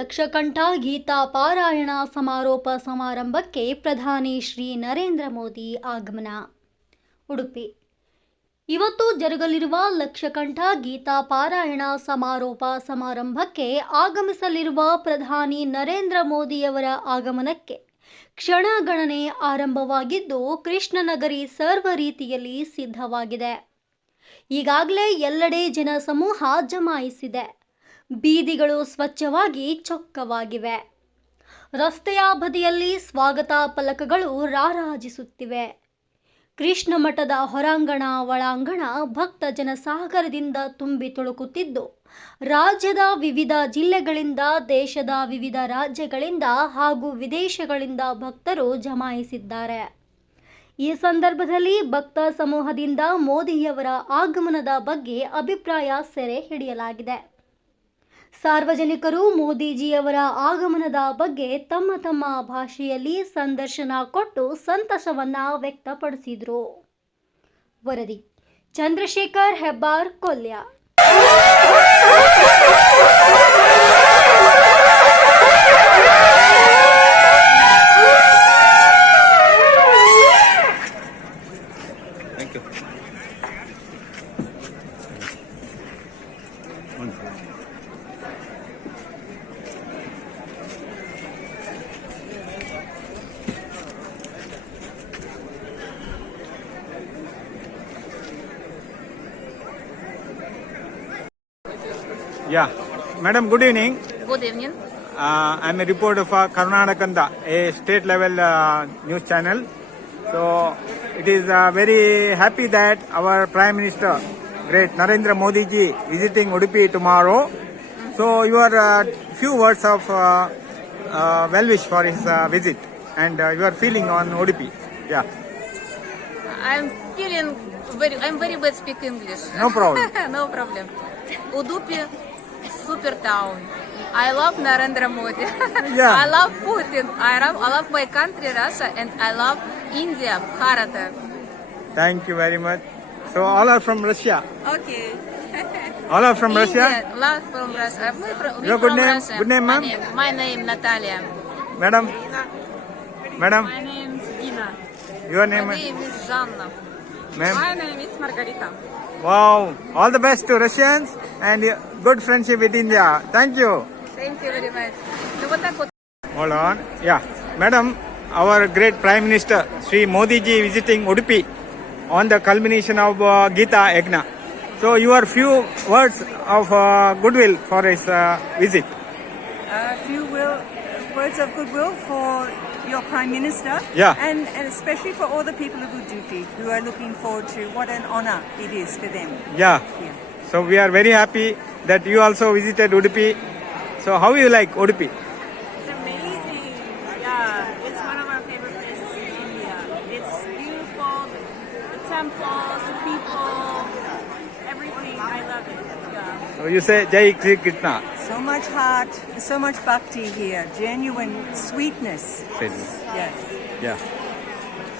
ಲಕ್ಷಕಂಠ ಗೀತಾ ಪಾರಾಯಣ ಸಮಾರೋಪ ಸಮಾರಂಭಕ್ಕೆ ಪ್ರಧಾನಿ ಶ್ರೀ ನರೇಂದ್ರ ಮೋದಿ ಆಗಮನ. ಉಡುಪಿ. ಇವತ್ತು ಜರುಗಲಿರುವ ಲಕ್ಷಕಂಠ ಗೀತಾ ಪಾರಾಯಣ ಸಮಾರೋಪ ಸಮಾರಂಭಕ್ಕೆ ಆಗಮಿಸಲಿರುವ ಪ್ರಧಾನಿ ನರೇಂದ್ರ ಮೋದಿಯವರ ಆಗಮನಕ್ಕೆ ಕ್ಷಣಗಣನೆ ಆರಂಭವಾಗಿದ್ದು ಕೃಷ್ಣನಗರಿ ಸರ್ವ ರೀತಿಯಲ್ಲಿ ಸಿದ್ಧವಾಗಿದೆ. ಈಗಾಗಲೇ ಎಲ್ಲೆಡೆ ಜನಸಮೂಹ ಜಮಾಯಿಸಿದೆ. ಬೀದಿಗಳು ಸ್ವಚ್ಛವಾಗಿ ಚೊಕ್ಕವಾಗಿವೆ. ರಸ್ತೆಯ ಬದಿಯಲ್ಲಿ ಸ್ವಾಗತ ಫಲಕಗಳು ರಾರಾಜಿಸುತ್ತಿವೆ. ಕೃಷ್ಣ ಮಠದ ಹೊರಾಂಗಣ ಒಳಾಂಗಣ ಭಕ್ತ ಜನಸಾಗರದಿಂದ ತುಂಬಿ ತುಳುಕುತ್ತಿದ್ದು, ರಾಜ್ಯದ ವಿವಿಧ ಜಿಲ್ಲೆಗಳಿಂದ, ದೇಶದ ವಿವಿಧ ರಾಜ್ಯಗಳಿಂದ ಹಾಗೂ ವಿದೇಶಗಳಿಂದ ಭಕ್ತರು ಜಮಾಯಿಸಿದ್ದಾರೆ. ಈ ಸಂದರ್ಭದಲ್ಲಿ ಭಕ್ತ ಸಮೂಹದಿಂದ ಮೋದಿಯವರ ಆಗಮನದ ಬಗ್ಗೆ ಅಭಿಪ್ರಾಯ ಸೆರೆ ಹಿಡಿಯಲಾಗಿದೆ ಸಾರ್ವಜನಿಕರು ಮೋದಿಜಿಯವರ ಆಗಮನದ ಬಗ್ಗೆ ತಮ್ಮ ತಮ್ಮ ಭಾಷೆಯಲ್ಲಿ ಸಂದರ್ಶನ ಕೊಟ್ಟು ಸಂತಸವನ್ನ ವ್ಯಕ್ತಪಡಿಸಿದರು. ವರದಿ Chandrashekhar Hebbar Kolya Yeah, madam, good evening. Good evening. Uh, I'm a reporter for Karnatakanda, a state level uh, news channel. So it is uh, very happy that our Prime Minister, great Narendra Modi ji, visiting Udupi tomorrow. So your uh, few words of uh, uh, well wish for his uh, visit and uh, your feeling on Udupi. Yeah, I'm feeling very. I'm very bad speak English. no problem. no problem. Udupi, super town. I love Narendra Modi. Yeah. I love Putin. I love, I love my country, Russia, and I love India, Bharat. Thank you very much. So all are from Russia. Okay. all are from India, Russia. Love from Russia. We from, Your good from name? Russia. Good name, ma'am. My, name, my name Natalia. Madam. Madam. My name is Dina. Your name? My name is Janna. Ma'am. My name is Margarita. Wow. All the best to Russians and good friendship with India. Thank you. Thank you very much. Hold on. Yeah. Madam, our great Prime Minister Sri Modi ji visiting Udupi on the culmination of uh, Gita Yagna. So your few words of uh, goodwill for his uh, visit. A uh, few will, words of goodwill for your Prime Minister. Yeah. And, and especially for all the people of Udupi who are looking forward to what an honor it is for them. Yeah. Yeah. So we are very happy that you also visited Udupi. So how do you like Udupi? It's amazing. Yeah, it's one of our favorite places in India. It's beautiful. The temples, the people, everything. I love it. Yeah. So you say Jai Shri Krishna. So much heart, so much bhakti here, genuine sweetness. Yes. Yeah.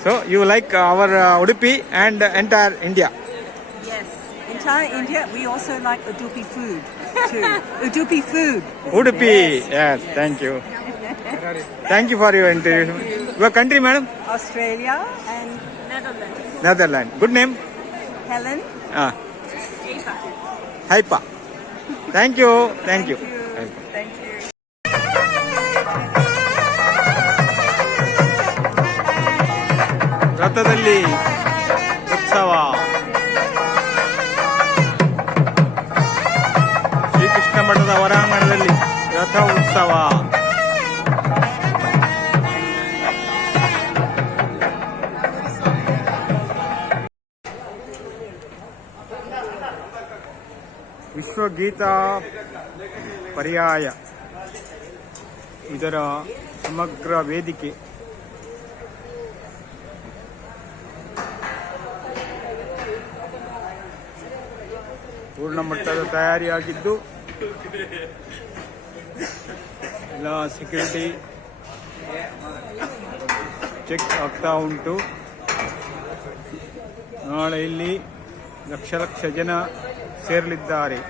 So you like our uh, Udupi and entire India. Yes. Entire India, we also like Udupi food too. Udupi food. Udupi. Yes. Thank you. Thank you for your interview. Your country, madam? Australia and Netherlands. Netherlands. Good name? Helen. Ah. Haipa. Thank you thank you. ರಥದಲ್ಲಿ ಉತ್ಸವ. ಶ್ರೀಕೃಷ್ಣ ಮಠದ ಹೊರಾಂಗಣದಲ್ಲಿ ರಥ ಉತ್ಸವ. ವಿಶ್ವಗೀತಾ ಪರ್ಯಾಯ. ಇದರ ಸಮಗ್ರ ವೇದಿಕೆ. ಪೂರ್ಣ ಮಟ್ಟದ ತಯಾರಿಯಾಗಿದ್ದು, ಎಲ್ಲ ಸೆಕ್ಯೂರಿಟಿ ಚೆಕ್ ಆಗ್ತಾ ಉಂಟು. ನಾಳೆ ಇಲ್ಲಿ ಲಕ್ಷ ಲಕ್ಷ ಜನ ಸೇರಲಿದ್ದಾರೆ.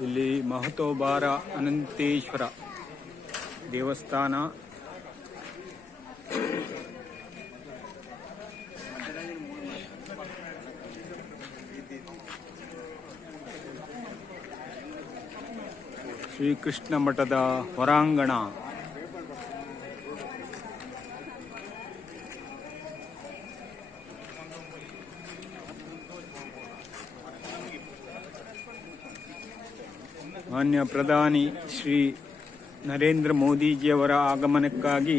ಇಲ್ಲಿ ಮಹತೋಬಾರ ಅನಂತೇಶ್ವರ ದೇವಸ್ಥಾನ ಶ್ರೀಕೃಷ್ಣ ಮಠದ ಹೊರಾಂಗಣ. ಮಾನ್ಯ ಪ್ರಧಾನಿ ಶ್ರೀ ನರೇಂದ್ರ ಮೋದಿಜಿಯವರ ಆಗಮನಕ್ಕಾಗಿ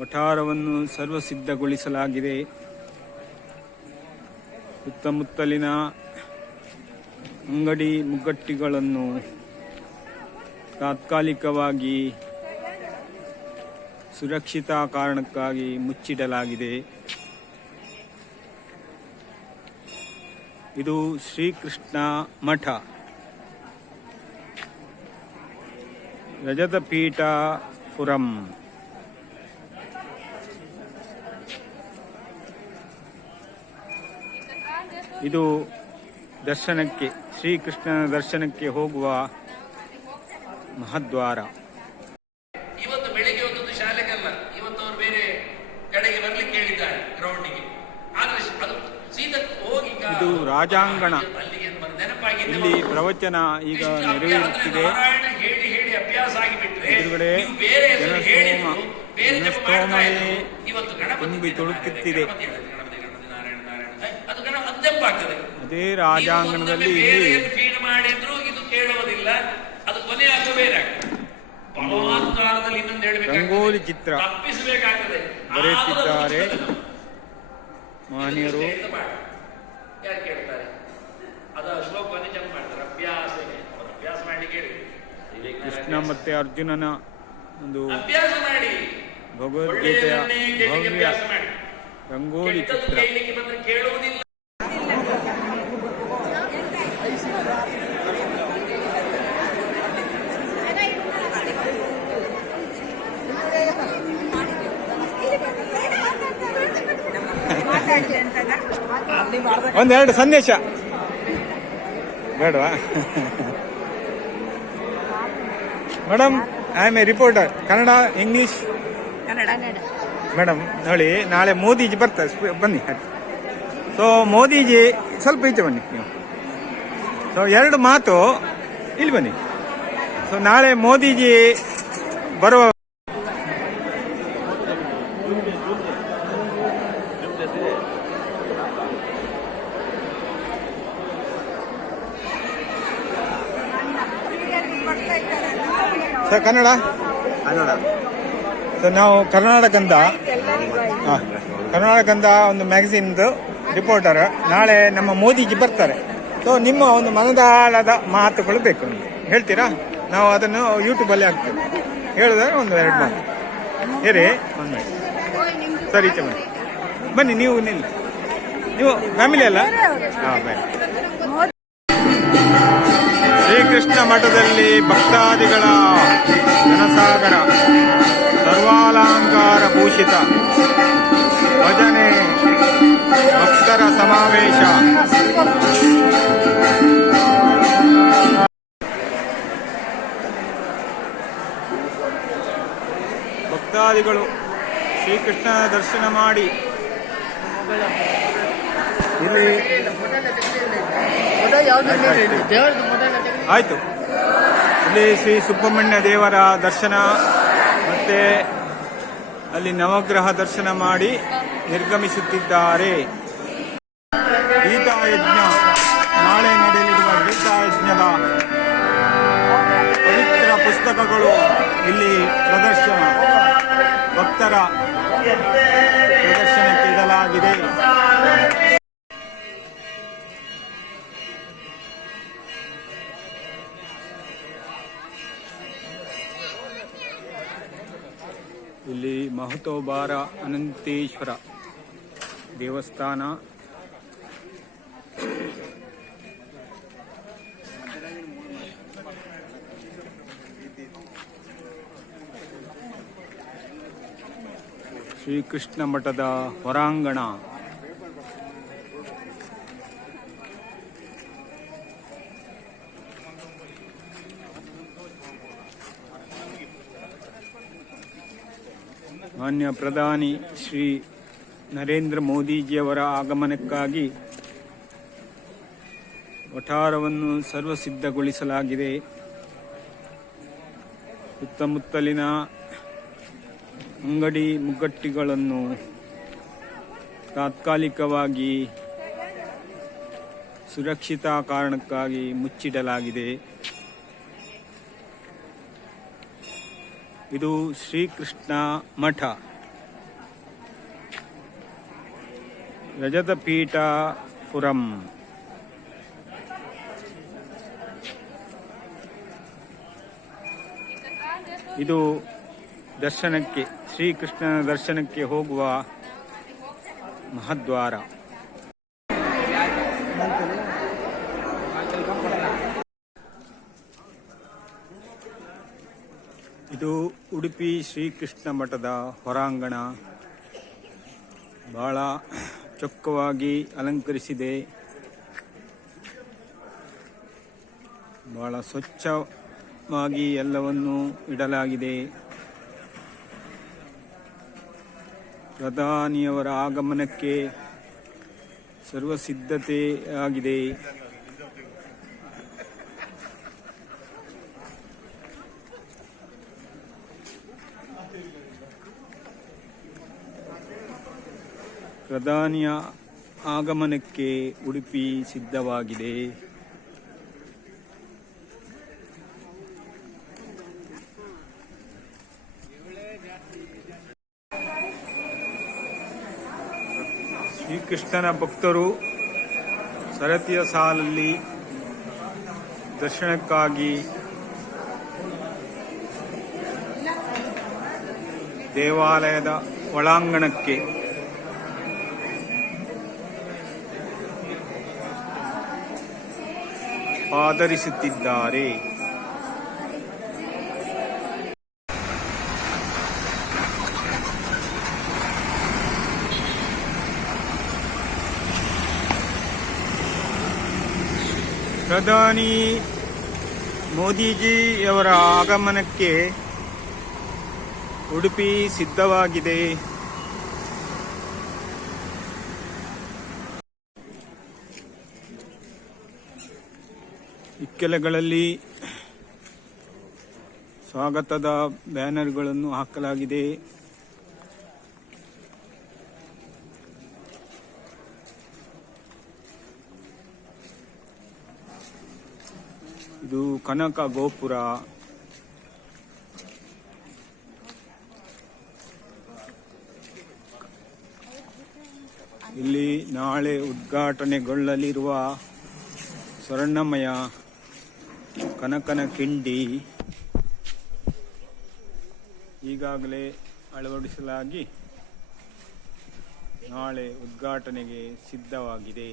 ವಠಾರವನ್ನು ಸರ್ವಸಿದ್ಧಗೊಳಿಸಲಾಗಿದೆ. ಸುತ್ತಮುತ್ತಲಿನ ಅಂಗಡಿ ಮುಗ್ಗಟ್ಟಿಗಳನ್ನು ತಾತ್ಕಾಲಿಕವಾಗಿ ಸುರಕ್ಷಿತಾ ಕಾರಣಕ್ಕಾಗಿ ಮುಚ್ಚಿಡಲಾಗಿದೆ. ಇದು ಶ್ರೀಕೃಷ್ಣ ಮಠ. ರಜತಪೀಠಪುರಂ. ಇದು ದರ್ಶನಕ್ಕೆ. ಶ್ರೀಕೃಷ್ಣನ ದರ್ಶನಕ್ಕೆ ಹೋಗುವ ಮಹದ್ವಾರ. ಇವತ್ತು ಬೆಳಿಗ್ಗೆ ಒಂದೊಂದು ಶಾಲೆಗಲ್ಲ ಇವತ್ತು ಅವರು ಬೇರೆ ಕಡೆಗೆ ಬರ್ಲಿಕ್ಕೆ ಹೇಳಿದ್ದಾರೆ ಗ್ರೌಂಡಿಗೆ ಆದ್ರೆ ಅದು ಸೀದಾ ಹೋಗಿ ಈಗ ಇದು ರಾಜಾಂಗಣ. ಇಲ್ಲಿ ಪ್ರವಚನ ಈಗ ನೆರವೇರುತ್ತಿದೆ. ಹೇಳಿ ಹೇಳಿ ಅಭ್ಯಾಸ ಆಗಿಬಿಟ್ರೆ ಎದುರುಗಡೆ ಬೇರೆ ಹೇಳಿದ್ರು ಬೇರೆ ಗಣಪತಿ ತುಂಬಿ ತುಳುಕುತ್ತಿದೆ. ಅದೇ ರಾಜಾಂಗಣದಲ್ಲಿ ಫೀಡ್ ಮಾಡಿದ್ರು ಇದು ಕೇಳುವುದಿಲ್ಲ ಅದು ಕೊನೆ ಬೇರೆ ಇನ್ನೊಂದು. ರಂಗೋಲಿ ಚಿತ್ರ ತಪ್ಪಿಸಬೇಕಾಗ್ತದೆ. ಬರೆಯುತ್ತಿದ್ದಾರೆ. ಮಾನ್ಯರು. ಎಂತ ಯಾರು ಕೇಳ್ತಾರೆ? ಅದು ಶ್ಲೋಕವನ್ನು ಜಪ ಮಾಡ್ತಾರೆ. ಅಭ್ಯಾಸನೇ ಅವ್ರು ಅಭ್ಯಾಸ ಮಾಡ್ಲಿಕ್ಕೆ ಹೇಳಿ ಕೃಷ್ಣ ಮತ್ತೆ ಅರ್ಜುನನ ಒಂದು ಅಭ್ಯಾಸ ಮಾಡಿ. ಭಗವದ್ಗೀತೆಯ ಭವ್ಯ ರಂಗೋಲಿ ಚಿತ್ರ. ಕೇಳುವುದಿಲ್ಲ. ಒಂದೆರಡು ಸಂದೇಶ. ಬೇಡವಾ? Madam I am a reporter. Kannada English? Madam ನೋಡಿ ನಾಳೆ ಮೋದಿಜಿ ಬರ್ತಾರೆ. ಬನ್ನಿ ಸೊ ಮೋದಿಜಿ ಸ್ವಲ್ಪ ಈಚೆ ಬನ್ನಿ ನೀವು. ಸೊ ಎರಡು ಮಾತು ಇಲ್ಲಿ ಬನ್ನಿ. ಸೊ ನಾಳೆ ಮೋದಿಜಿ ಬರುವ ಸರ್ ಕನ್ನಡ? ಕನ್ನಡ. ಸೊ ನಾವು ಕರ್ನಾಟಕದಿಂದ ಕರ್ನಾಟಕ ಕರ್ನಾಟಕದಿಂದ ಒಂದು ಮ್ಯಾಗಝಿನ್ದು ರಿಪೋರ್ಟರ್ ನಾಳೆ ನಮ್ಮ ಮೋದಿಜಿ ಬರ್ತಾರೆ. ಸೊ ನಿಮ್ಮ ಒಂದು ಮನದಾಳದ ಮಾತುಗಳು ಬೇಕು ನಿಮಗೆ. ಹೇಳ್ತೀರಾ? ನಾವು ಅದನ್ನು ಯೂಟ್ಯೂಬಲ್ಲಿ ಹಾಕ್ತೇವೆ. ಹೇಳಿದ್ರೆ ಒಂದು ಎರಡು ಮಾತು. ಹೇರಿ ಒಂದು ಸರಿ ಚೆನ್ನಾಗಿ ಬನ್ನಿ ಬನ್ನಿ ನೀವು ನಿಲ್ಲ. ನೀವು ಫ್ಯಾಮಿಲಿ ಅಲ್ಲ? ಹಾಂ ಬನ್ನಿ ಶ್ರೀಕೃಷ್ಣ ಮಠದಲ್ಲಿ ಭಕ್ತಾದಿಗಳ ಜನಸಾಗರ ಸರ್ವಾಲಂಕಾರ ಭೂಷಿತ ಭಜನೆ ಭಕ್ತರ ಸಮಾವೇಶ. ಭಕ್ತಾದಿಗಳು ಶ್ರೀಕೃಷ್ಣನ ದರ್ಶನ ಮಾಡಿ. ಇಲ್ಲಿ ಆಯ್ತು. ಇಲ್ಲಿ ಶ್ರೀ ಸುಬ್ರಹ್ಮಣ್ಯ ದೇವರ ದರ್ಶನ ಮತ್ತೆ ಅಲ್ಲಿ ನವಗ್ರಹ ದರ್ಶನ ಮಾಡಿ ನಿರ್ಗಮಿಸುತ್ತಿದ್ದಾರೆ. ಗೀತಾಯಜ್ಞ. ನಾಳೆ ನಡೆಯಲಿರುವ ಗೀತಾಯಜ್ಞದ ಪವಿತ್ರ ಪುಸ್ತಕಗಳು ಇಲ್ಲಿ ಪ್ರದರ್ಶನ. ಭಕ್ತರ ಪ್ರದರ್ಶನಕ್ಕೆ ಇಡಲಾಗಿದೆ. ಮಹತೋಬಾರ ಅನಂತೇಶ್ವರ ದೇವಸ್ಥಾನ. ಶ್ರೀಕೃಷ್ಣ ಮಠದ ಹೊರಾಂಗಣ. ಮಾನ್ಯ ಪ್ರಧಾನಿ ಶ್ರೀ ನರೇಂದ್ರ ಮೋದಿಜಿಯವರ ಆಗಮನಕ್ಕಾಗಿ ವಠಾರವನ್ನು ಸರ್ವಸಿದ್ಧಗೊಳಿಸಲಾಗಿದೆ. ಸುತ್ತಮುತ್ತಲಿನ ಅಂಗಡಿ ಮುಗ್ಗಟ್ಟಿಗಳನ್ನು ತಾತ್ಕಾಲಿಕವಾಗಿ ಸುರಕ್ಷಿತಾ ಕಾರಣಕ್ಕಾಗಿ ಮುಚ್ಚಿಡಲಾಗಿದೆ. ಇದು ಶ್ರೀಕೃಷ್ಣ ಮಠ. ರಜತಪೀಠಪುರಂ. ಇದು ದರ್ಶನಕ್ಕೆ ಶ್ರೀಕೃಷ್ಣನ ದರ್ಶನಕ್ಕೆ ಹೋಗುವ ಮಹದ್ವಾರ. ಇದು ಉಡುಪಿ ಶ್ರೀಕೃಷ್ಣ ಮಠದ ಹೊರಾಂಗಣ. ಬಹಳ ಚೊಕ್ಕವಾಗಿ ಅಲಂಕರಿಸಿದೆ. ಬಹಳ ಸ್ವಚ್ಛವಾಗಿ ಎಲ್ಲವನ್ನು ಇಡಲಾಗಿದೆ. ಪ್ರಧಾನಿಯವರ ಆಗಮನಕ್ಕೆ ಸರ್ವಸಿದ್ಧತೆ ಆಗಿದೆ. ಪ್ರಧಾನಿಯ ಆಗಮನಕ್ಕೆ ಉಡುಪಿ ಸಿದ್ಧವಾಗಿದೆ. ಶ್ರೀಕೃಷ್ಣನ ಭಕ್ತರು ಸರತಿಯ ಸಾಲಲ್ಲಿ ದರ್ಶನಕ್ಕಾಗಿ ದೇವಾಲಯದ ಒಳಾಂಗಣಕ್ಕೆ ಆಧರಿಸುತ್ತಿದ್ದಾರೆ. ಪ್ರಧಾನಿ ಮೋದಿಜಿಯವರ ಆಗಮನಕ್ಕೆ ಉಡುಪಿ ಸಿದ್ಧವಾಗಿದೆ. ಇಕ್ಕೆಲೆಗಳಲ್ಲಿ ಸ್ವಾಗತದ ಬ್ಯಾನರ್ಗಳನ್ನು ಹಾಕಲಾಗಿದೆ. ಇದು ಕನಕ ಗೋಪುರ. ಇಲ್ಲಿ ನಾಳೆ ಉದ್ಘಾಟನೆಗೊಳ್ಳಲಿರುವ ಸ್ವರ್ಣಮಯ ಕನಕನ ಕಿಂಡಿ ಈಗಾಗಲೇ ಅಳವಡಿಸಲಾಗಿ ನಾಳೆ ಉದ್ಘಾಟನೆಗೆ ಸಿದ್ಧವಾಗಿದೆ.